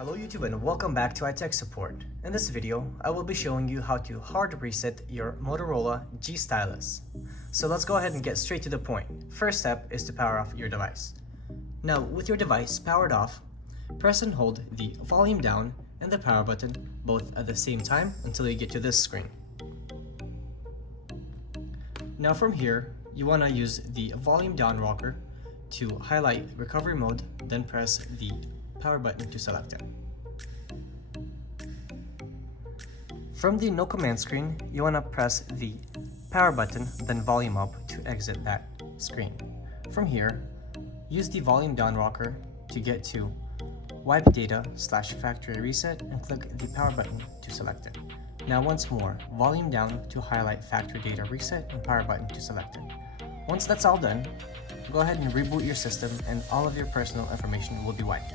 Hello YouTube and welcome back to iTech Support. In this video, I will be showing you how to hard reset your Motorola G Stylus. So let's go ahead and get straight to the point. First step is to power off your device. Now with your device powered off, press and hold the volume down and the power button both at the same time until you get to this screen. Now from here, you want to use the volume down rocker to highlight recovery mode, then press the power button to select it. From the no command screen, you want to press the power button, then volume up to exit that screen. From here, use the volume down rocker to get to wipe data / factory reset and click the power button to select it. Now once more, volume down to highlight factory data reset and power button to select it. Once that's all done, go ahead and reboot your system and all of your personal information will be wiped.